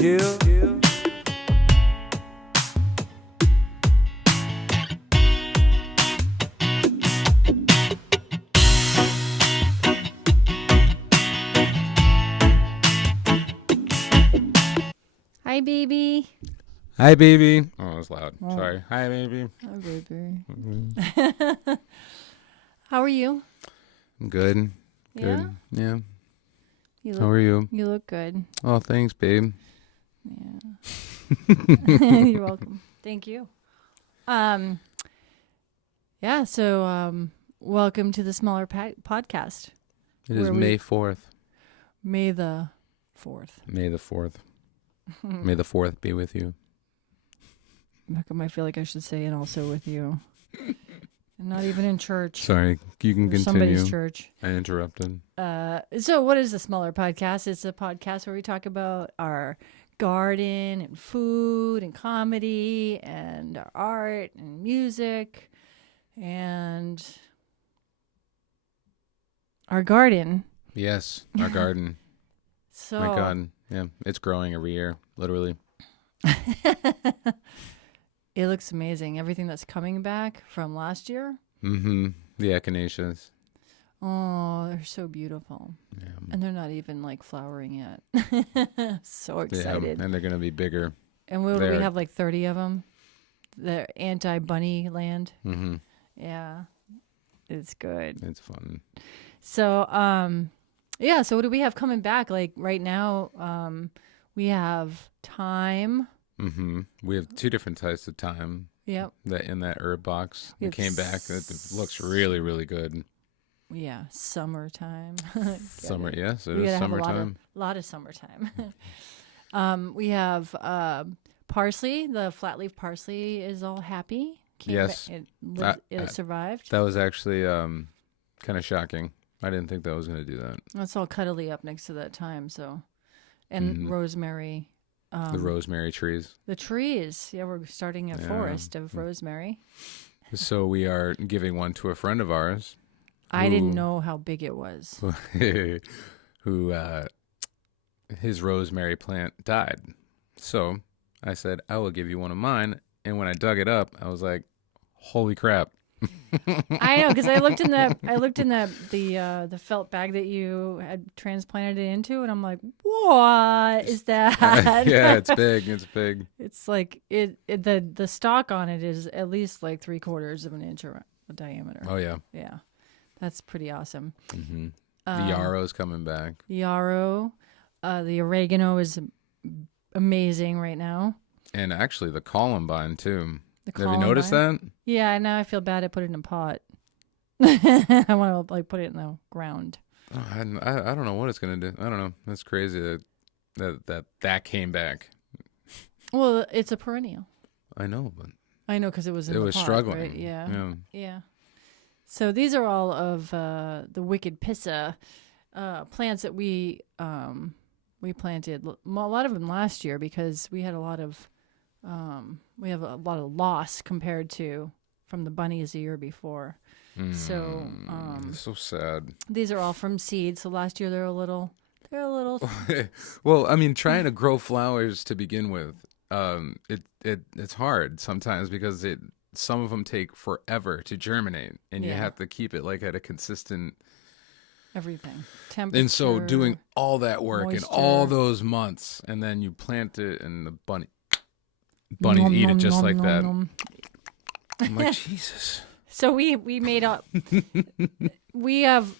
Yeah. Hi, baby. Hi, baby. Oh, it was loud. Oh. Sorry. Hi, baby. Hi, baby. Mm-hmm. How are you? I'm good. Yeah? Good. Yeah. You How are you? You look good. Oh, thanks, babe. Yeah. You're welcome. Thank you. Yeah, so welcome to the Smaller Podcast. It is May 4th. May the 4th. May the 4th. May the 4th be with you. How come I feel like I should say and also with you? I'm not even in church. Sorry. You can continue. Somebody's church. I interrupted. So what is the Smaller Podcast? It's a podcast where we talk about our garden and food and comedy and our art and music and our garden. Yes, our garden. So My God. Yeah, it's growing every year, literally. it looks amazing. Everything that's coming back from last year. Mm-hmm. The echinaceas. Oh, they're so beautiful. Yeah. And they're not even like flowering yet. So excited. Yeah, and they're going to be bigger. And we have like 30 of them. They're anti-bunny land. Mm-hmm. Yeah, it's good. It's fun. So, yeah. So what do we have coming back? Like right now, we have thyme. Mm-hmm. We have two different types of thyme. Yep. That in that herb box. It came back. It looks really, really good. Yeah, summertime. Summer, yes, it we is gotta have summertime. a lot of summertime. We have parsley. The flat leaf parsley is all happy. Yes. It survived. That was actually kind of shocking. I didn't think that was going to do that. It's all cuddly up next to that thyme. So, and rosemary. The rosemary trees. The trees. Yeah, we're starting a forest of rosemary. So we are giving one to a friend of ours. I didn't know how big it was. Who his rosemary plant died. So I said, I will give you one of mine. And when I dug it up, I was like, holy crap. I know, because I looked in the felt bag that you had transplanted it into, and I'm like, what is that? Yeah, it's big. It's big. It's like the stalk on it is at least like 3/4 of an inch of diameter. Oh yeah. Yeah, that's pretty awesome. Mm-hmm. The yarrow's coming back. Yarrow, the oregano is amazing right now. And actually the columbine too. Have you noticed that? Yeah, now I feel bad I put it in a pot. I want to like put it in the ground. Oh, I don't know what it's gonna do. I don't know. That's crazy that came back. Well, it's a perennial. I know, but I know because it was in the pot, struggling. Right? Yeah. So these are all of the wicked pissa plants that we planted. A lot of them last year because we had a lot of loss compared to from the bunnies the year before. So it's so sad. These are all from seeds. So last year they're a little. Well, I mean, trying to grow flowers to begin with, it's hard sometimes because some of them take forever to germinate, and you have to keep it like at a consistent everything temperature. And so doing all that work moisture. and all those months, and then you plant it, and the bunnies eat it just like that. I'm like, Jesus. So we made up. We have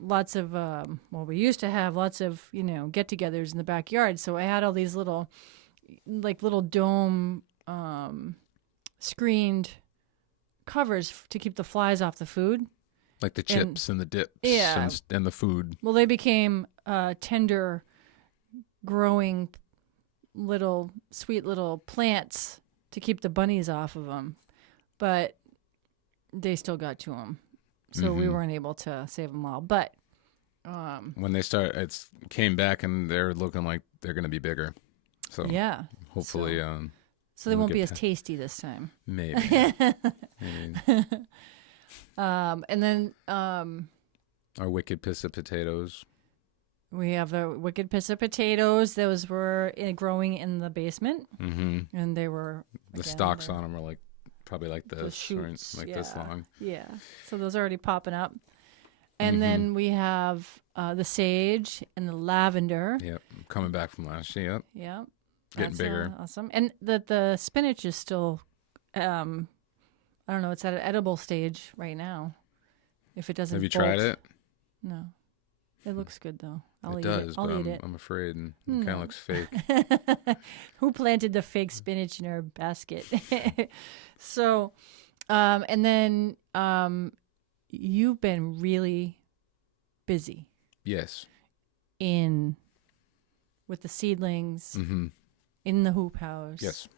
lots of we used to have lots of get-togethers in the backyard. So I had all these little dome screened covers to keep the flies off the food. Like the chips and the dips and the food. Well, they became tender, growing sweet little plants to keep the bunnies off of them. But they still got to them. So we weren't able to save them all. But when they came back and they're looking like they're going to be bigger. So yeah, hopefully. So they won't be as tasty this time. Maybe. And then our wicked pissa potatoes. We have the wicked pissa potatoes. Those were growing in the basement, and they were The stalks on them are like probably like the this, shoots, right? Like this long. Yeah, so those are already popping up. And then we have the sage and the lavender. Yep, coming back from last year. Yep, Yeah, getting that's bigger. awesome. And the spinach is still, I don't know, it's at an edible stage right now. If it doesn't, Have you bolt. tried it? No, it looks good though. I'll It eat does, it. I'll but eat it. I'm afraid it kind of looks fake. Who planted the fake spinach in our basket? So, and then you've been really busy Yes. with the seedlings Mm-hmm. in the hoop house. Yes.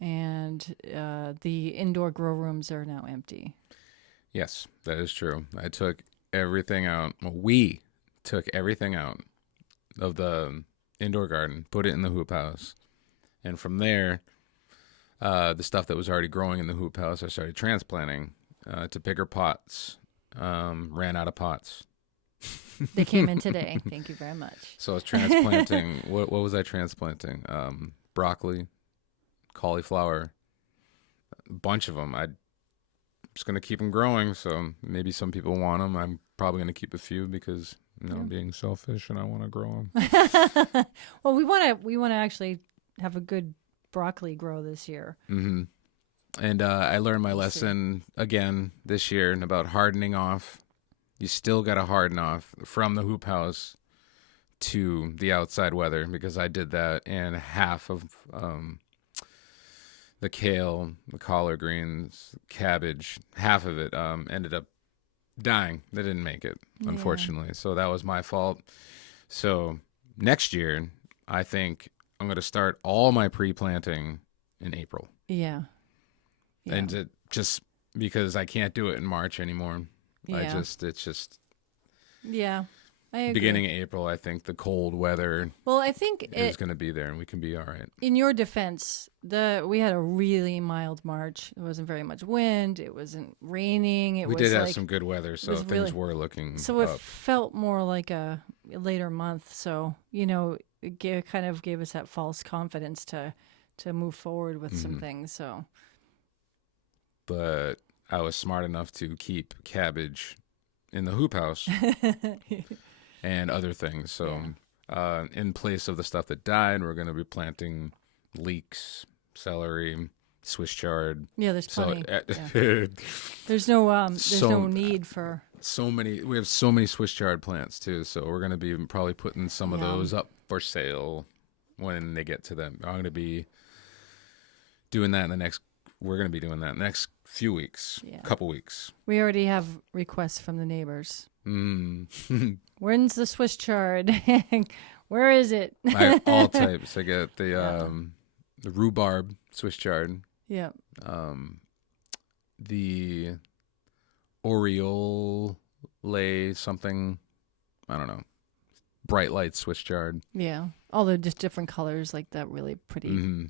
And the indoor grow rooms are now empty. Yes, that is true. I took everything out. Well, we took everything out of the indoor garden, put it in the hoop house. And from there, the stuff that was already growing in the hoop house, I started transplanting to bigger pots. Ran out of pots. They came in today. Thank you very much. So I was transplanting. What was I transplanting? Broccoli, cauliflower, a bunch of them. I'm just going to keep them growing. So maybe some people want them. I'm probably going to keep a few because, I'm being selfish and I want to grow them. Well, we want to actually have a good broccoli grow this year. Mm-hmm. And I learned my lesson again this year about hardening off. You still got to harden off from the hoop house to the outside weather because I did that, and half of the kale, the collard greens, cabbage, half of it ended up dying. They didn't make it, unfortunately. So that was my fault. So next year, I think I'm going to start all my pre-planting in April. Yeah. And it just because I can't do it in March anymore. Yeah. It's just Yeah. I agree. beginning of April, I think the cold weather Well, I think is going to be there and we can be all right. in your defense, we had a really mild March. There wasn't very much wind. It wasn't raining. We did have some good weather, so things were looking So it up. felt more like a later month. So, it kind of gave us that false confidence to move forward with some things. So, But I was smart enough to keep cabbage in the hoop house and other things. So in place of the stuff that died, we're going to be planting leeks, celery, Swiss chard. yeah, there's plenty. So, There's no need for. we have so many Swiss chard plants too. So we're going to be probably putting some of those up for sale when they get to them. I'm going to be doing that we're going to be doing that in the next few weeks, couple weeks. We already have requests from the neighbors. When's the Swiss chard? Where is it? I have all types. I get the rhubarb Swiss chard, Yeah. the Oriole something, I don't know, bright light Swiss chard. Yeah. All the just different colors, like that really pretty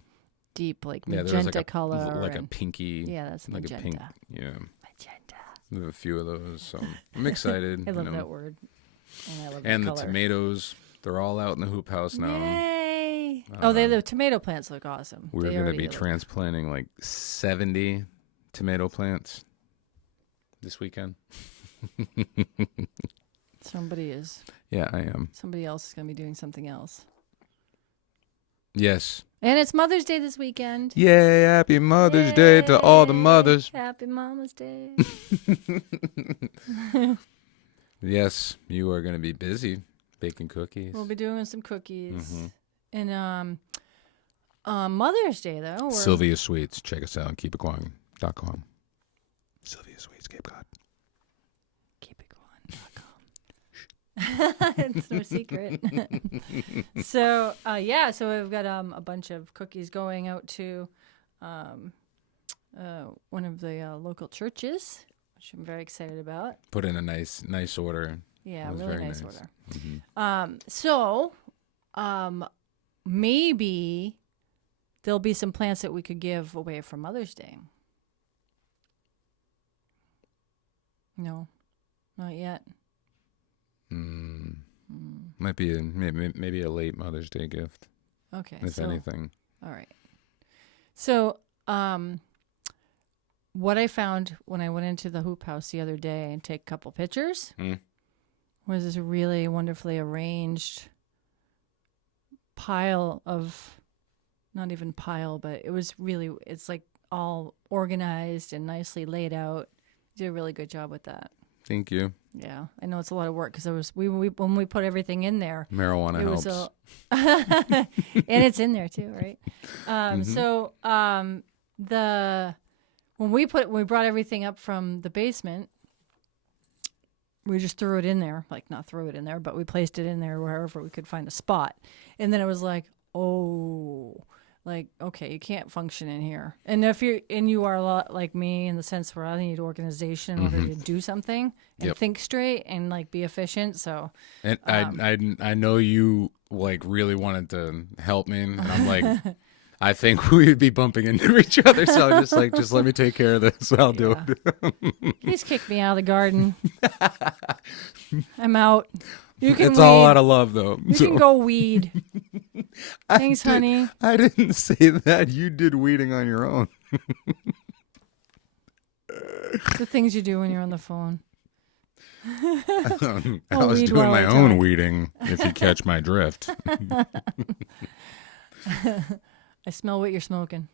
deep, like Yeah, magenta there's like color. like a pinky. Yeah, that's like magenta. a pink. Yeah, Magenta. we have a few of those, so I'm excited. I love that word. And I love And that the color. tomatoes, they're all out in the hoop house now. Yay! The tomato plants look awesome. We're going to be transplanting like 70 tomato plants this weekend. Somebody is. Yeah, I am. Somebody else is going to be doing something else. Yes. And it's Mother's Day this weekend. Yay, happy Mother's Day to all the mothers. Happy Mama's Day. Yes, you are going to be busy baking cookies. We'll be doing some cookies. And Mother's Day, though. Sylvia Sweets. Check us out on keepitquang.com. Sylvia Sweets, Cape Cod. It's no secret. So we've got a bunch of cookies going out to one of the local churches, which I'm very excited about. Put in a nice order. Yeah, It was really very nice nice. order. So maybe there'll be some plants that we could give away for Mother's Day. No, not yet. Might be maybe a late Mother's Day gift, Okay. if anything. All right. So, what I found when I went into the hoop house the other day and take a couple pictures was this really wonderfully arranged pile of, not even pile, but it's like all organized and nicely laid out. You did a really good job with that. Thank you. Yeah, I know it's a lot of work because when we put everything in there, Marijuana it helps. was and it's in there too, right? So when we brought everything up from the basement, we just threw it in there, like not threw it in there, but we placed it in there wherever we could find a spot, and then it was like, oh. Like, okay, you can't function in here. And you are a lot like me in the sense where I need organization in order to do something and think straight and like be efficient. So, and I know you like really wanted to help me, and I'm like, I think we would be bumping into each other. So I'm just let me take care of this. I'll do it. He's kicked me out of the garden. I'm out. You can It's weed. all out of love, though. You can go weed. Thanks, honey. I didn't say that. You did weeding on your own. The things you do when you're on the phone. I I'll was weed doing while my I own talk. weeding, if you catch my drift. I smell what you're smoking.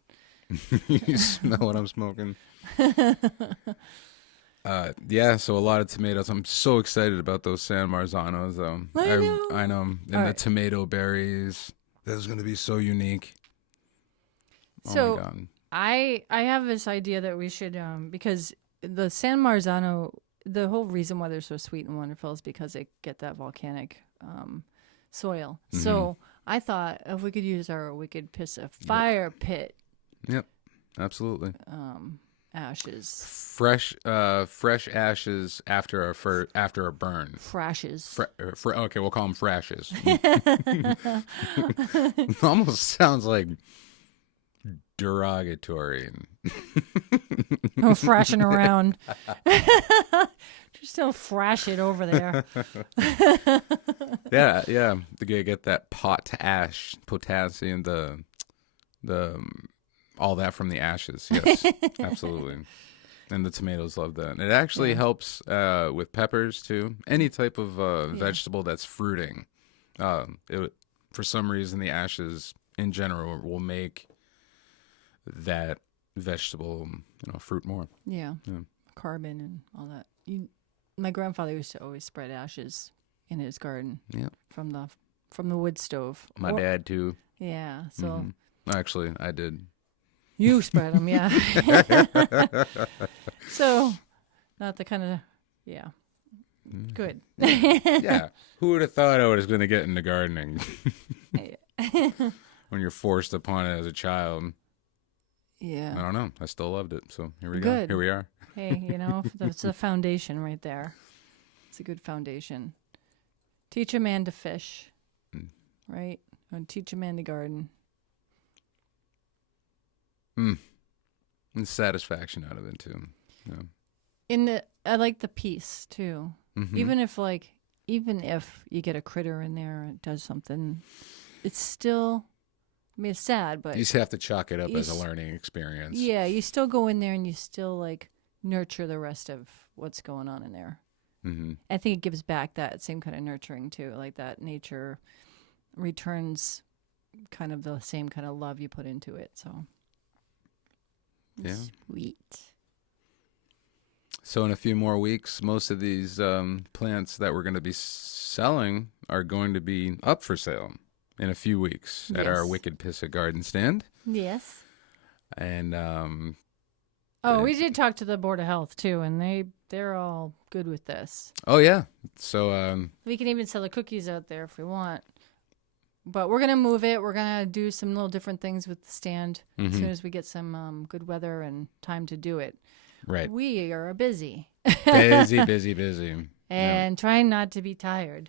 You smell what I'm smoking. Yeah, so a lot of tomatoes. I'm so excited about those San Marzanos, though. I know. And the right. tomato berries. This is going to be so unique. So oh my God. I have this idea that we should because the San Marzano, the whole reason why they're so sweet and wonderful is because they get that volcanic soil. So I thought if we could use we could piss a fire pit Yep, absolutely. ashes. Fresh ashes after a burn. Frashes. Okay, we'll call them frashes. Almost sounds like derogatory. I'm frashing around. Just still frash it over there. Yeah. To get that potash, potassium, the all that from the ashes. Yes, absolutely. And the tomatoes love that. It actually helps with peppers too. Any type of vegetable that's fruiting. For some reason, the ashes in general will make that vegetable, fruit more. Yeah. Carbon and all that. My grandfather used to always spread ashes in his garden. Yeah. From the wood stove. My dad too. Yeah. So Actually, I did. you spread them, yeah. So, not the kind of, yeah. Good. Yeah. Who would have thought I was going to get into gardening when you're forced upon it as a child? Yeah. I don't know. I still loved it. So here we go. Good. Here we are. Hey, that's the foundation right there. It's a good foundation. Teach a man to fish, right? And teach a man to garden. And satisfaction out of it too. Yeah. I like the peace too. Even if you get a critter in there and it does something, it's still, I mean, it's sad, but You just have to chalk it up as a learning experience. yeah, you still go in there and you still like nurture the rest of what's going on in there. I think it gives back that same kind of nurturing too, like that nature returns kind of the same kind of love you put into it. So Yeah. sweet. So in a few more weeks, most of these plants that we're going to be selling are going to be up for sale in a few weeks at our Yes. Wicked Pissa garden stand. Yes. And We did talk to the Board of Health too, and they're all good with this. oh yeah, so We can even sell the cookies out there if we want. But we're gonna move it. We're gonna do some little different things with the stand as soon as we get some good weather and time to do it. right, We are busy busy. and trying not to be tired.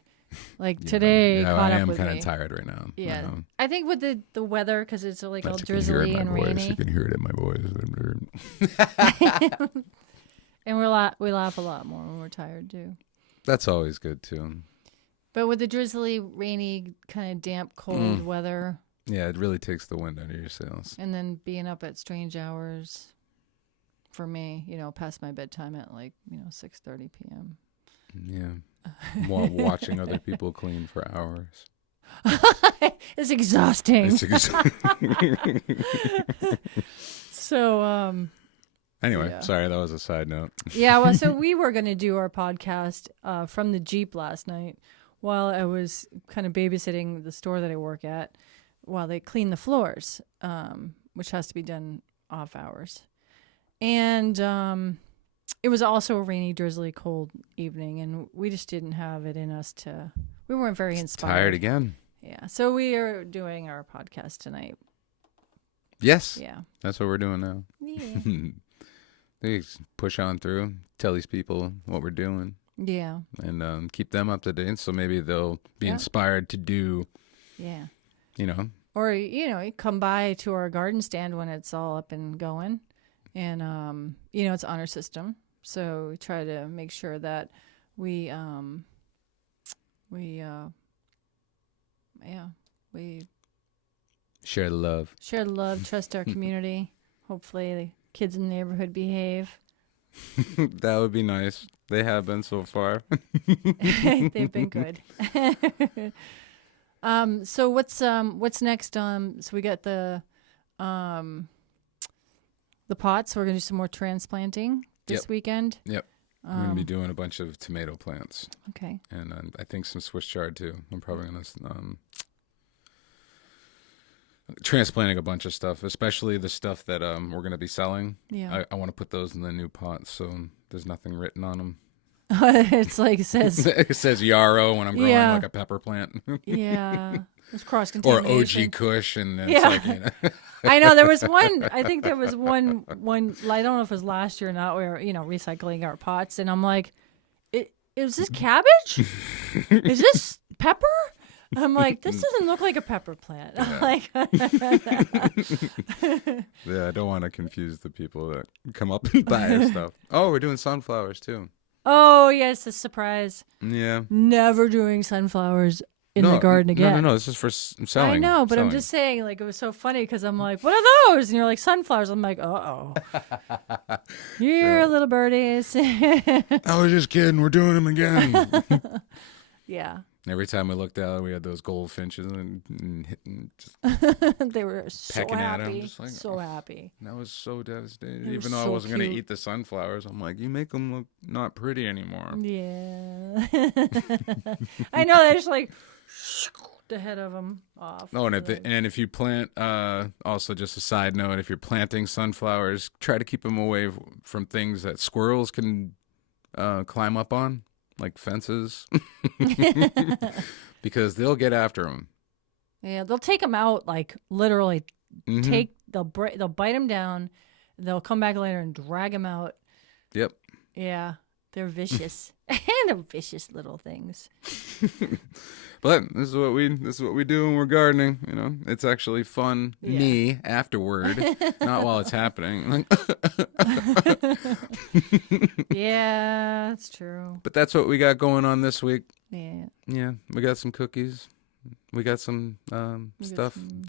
Like today, Yeah, caught I up am with kind me. of tired right now. Yeah, I think with the weather because it's like all drizzly and You rainy, can hear it in my voice. and we laugh a lot more when we're tired too. That's always good too. But with the drizzly, rainy, kind of damp, cold weather, Yeah, it really takes the wind out of your sails. and then being up at strange hours, for me, past my bedtime at 6:30 p.m. Yeah. While watching other people clean for hours. It's exhausting. So, anyway, yeah. Sorry, that was a side note. yeah, well, so we were going to do our podcast from the Jeep last night while I was kind of babysitting the store that I work at while they clean the floors, which has to be done off hours. And it was also a rainy, drizzly, cold evening, and we just didn't have it in us we weren't very inspired. Tired again. Yeah, so we are doing our podcast tonight. Yes. Yeah. That's what we're doing now. Yeah. They push on through, tell these people what we're doing, Yeah. and keep them up to date. So maybe they'll be Yeah. inspired to do, Yeah. Or, you come by to our garden stand when it's all up and going. And, it's honor system. So we try to make sure that we share the love. share the love, trust our community. Hopefully the kids in the neighborhood behave. That would be nice. They have been so far. They've been good. So what's next? So we got the pots. We're gonna do some more transplanting this weekend. Yep. I'm going to be doing a bunch of tomato plants. Okay. And I think some Swiss chard too. I'm probably going to transplanting a bunch of stuff, especially the stuff that we're going to be selling. Yeah. I want to put those in the new pots so there's nothing written on them. It's like it says It says yarrow when I'm growing like a pepper plant. yeah. It's cross Or contamination. OG Kush, and it's Yeah. like, I know there was one. I think there was one. I don't know if it was last year or not. We were recycling our pots, and I'm like, "Is this cabbage? Is this pepper?" I'm like, "This doesn't look like a pepper plant." I'm like, yeah, I don't want to confuse the people that come up and buy our stuff. Oh, we're doing sunflowers too. "Oh yes, a surprise! Yeah. Never doing sunflowers in the garden again." No, this is for selling. I know, but I'm selling. just saying, like, it was so funny because I'm like, "What are those?" And you're like, "Sunflowers." I'm like, "Uh-oh, you're little birdies." I was just kidding. We're doing them again. Yeah. Every time we looked out, we had those goldfinches and hitting. Just, They were so Pecking at 'em, happy. just like, So happy. that was so devastating. They were Even though I so wasn't going to cute. eat the sunflowers, I'm like, you make them look not pretty anymore. Yeah. I know. They just like the head of them off. Oh, and if you plant, also just a side note, if you're planting sunflowers, try to keep them away from things that squirrels can climb up on, like fences, because they'll get after them. Yeah, they'll take them out, like literally. Mm-hmm. They'll bite them down. They'll come back later and drag them out. Yep. Yeah, they're vicious. They're vicious little things. But this is what we do when we're gardening. It's actually fun. Yeah. Me afterward, not while it's happening. Yeah, that's true. But that's what we got going on this week. Yeah. Yeah, we got some cookies. We got some We got stuff. some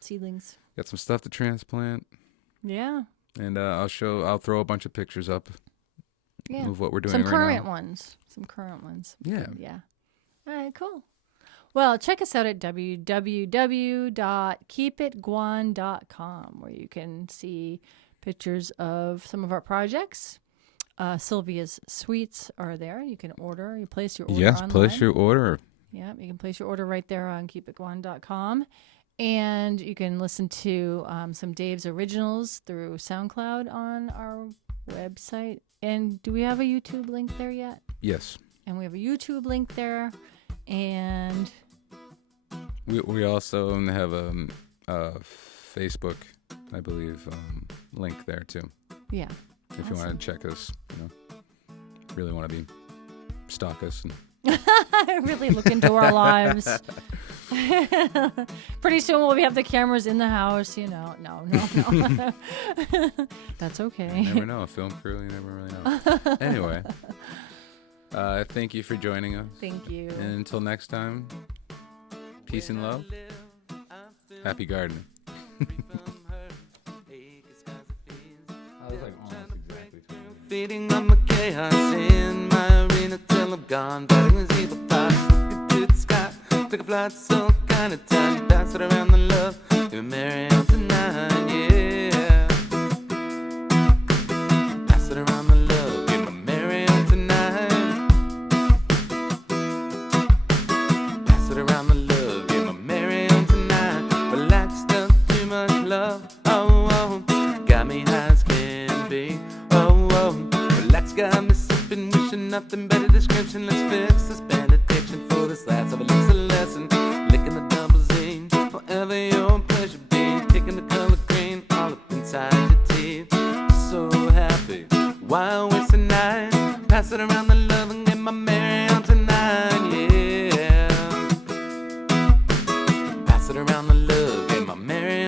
seedlings. Got some stuff to transplant, Yeah. and I'll throw a bunch of pictures up Yeah. of what we're doing Some right current now. ones. Some current ones. Yeah. Yeah. All right, cool. Well, check us out at www.keepitguan.com, where you can see pictures of some of our projects. Sylvia's sweets are there. You can order. You place your order Yes, online. place your order. Yeah, you can place your order right there on keepitguan.com. And you can listen to some Dave's originals through SoundCloud on our website. And do we have a YouTube link there yet? Yes, And we have a YouTube link there. And we also have a Facebook, I believe, link there too. yeah. If you want to check us, really want to stalk us. And Really look into our lives. Pretty soon we'll have the cameras in the house, No. That's okay. you never know. A film crew, you never really know. Anyway, Thank you for joining us. Thank you. And until next time, peace and love. Happy gardening. I was like almost exactly feeding on my chaos in my arena till I'm gone. Batting these evil thoughts, looking to the sky. Take a flight so kind of time. Pass it around the love. You're married on tonight, yeah. Pass it around the love. Get my married on tonight. Pass it around the love. Get my married on tonight. Relaxed up, too much love. Oh, oh. Got me high as can be. Oh, oh. Relax, got me sipping, wishing nothing better description. Let's fix this benediction for this last of a lesson. Licking the double Z, forever your pleasure being. Kicking the color green all up inside your teeth. So happy, why waste a night? Pass it around the love and get my Mary on tonight, yeah. Pass it around the love, get my Mary